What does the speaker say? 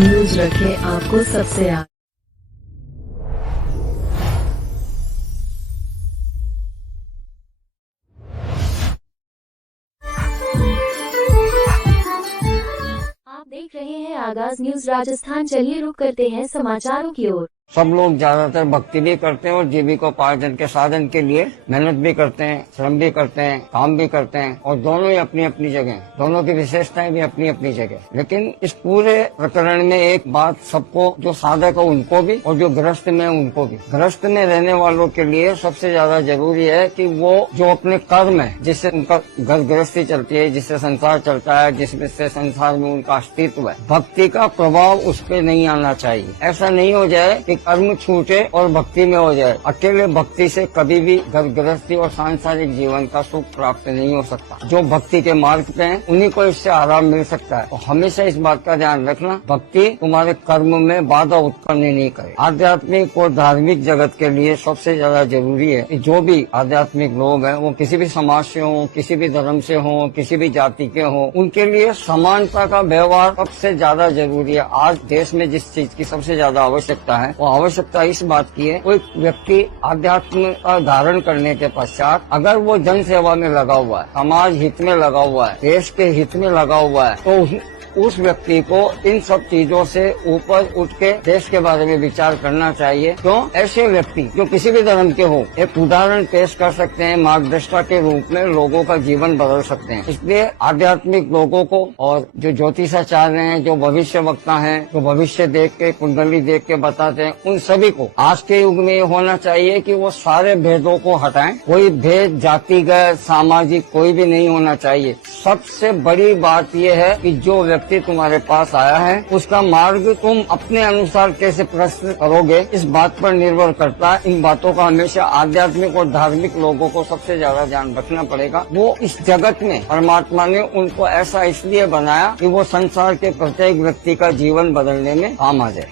News रखे आपको सबसे आगे। आप देख रहे हैं आगाज न्यूज राजस्थान। चलिए रुक करते हैं समाचारों की ओर। सब लोग ज्यादातर भक्ति भी करते हैं और जीविकोपार्जन के साधन के लिए मेहनत भी करते हैं, श्रम भी करते हैं, काम भी करते हैं, और दोनों ही अपनी अपनी जगह, दोनों की विशेषताएं भी अपनी अपनी जगह। लेकिन इस पूरे प्रकरण में एक बात सबको, जो साधक है उनको भी और जो गृहस्थ में उनको भी, गृहस्थ में रहने वालों के लिए सबसे ज्यादा जरूरी है कि वो जो अपने कर्म है, जिससे उनका घर गृहस्थी चलती है, जिससे संसार चलता है, जिसमें से संसार में उनका अस्तित्व है, भक्ति का प्रभाव उस पर नहीं आना चाहिए। ऐसा नहीं हो जाए कि कर्म छूटे और भक्ति में हो जाए। अकेले भक्ति से कभी भी घर गृहस्थी और सांसारिक जीवन का सुख प्राप्त नहीं हो सकता। जो भक्ति के मार्ग पे हैं उन्हीं को इससे आराम मिल सकता है। तो हमेशा इस बात का ध्यान रखना, भक्ति तुम्हारे कर्म में बाधा उत्पन्न नहीं करे। आध्यात्मिक और धार्मिक जगत के लिए सबसे ज्यादा जरूरी है कि जो भी आध्यात्मिक लोग हैं वो किसी भी समाज से हो, किसी भी धर्म से हो, किसी भी जाति के हो, उनके लिए समानता का व्यवहार सबसे ज्यादा जरूरी है। आज देश में जिस चीज की सबसे ज्यादा आवश्यकता है वो आवश्यकता इस बात की है, कोई व्यक्ति आध्यात्म का धारण करने के पश्चात अगर वो जन सेवा में लगा हुआ है, समाज हित में लगा हुआ है, देश के हित में लगा हुआ है, तो उस व्यक्ति को इन सब चीजों से ऊपर उठ के देश के बारे में विचार करना चाहिए। क्यों? ऐसे व्यक्ति जो किसी भी धर्म के हो एक उदाहरण पेश कर सकते हैं, मार्गदर्शिका के रूप में लोगों का जीवन बदल सकते हैं। इसलिए आध्यात्मिक लोगों को और जो ज्योतिषाचार्य हैं, जो भविष्य वक्ता हैं, जो भविष्य देख के कुंडली देख के बताते हैं, उन सभी को आज के युग में ये होना चाहिए कि वो सारे भेदों को हटाएं। कोई भेद जातिगत सामाजिक कोई भी नहीं होना चाहिए। सबसे बड़ी बात यह है कि जो व्यक्ति तुम्हारे पास आया है उसका मार्ग तुम अपने अनुसार कैसे प्रस्तुत करोगे, इस बात पर निर्भर करता है। इन बातों का हमेशा आध्यात्मिक और धार्मिक लोगों को सबसे ज्यादा ध्यान रखना पड़ेगा। वो इस जगत में परमात्मा ने उनको ऐसा इसलिए बनाया कि वो संसार के प्रत्येक व्यक्ति का जीवन बदलने में काम आ जाए।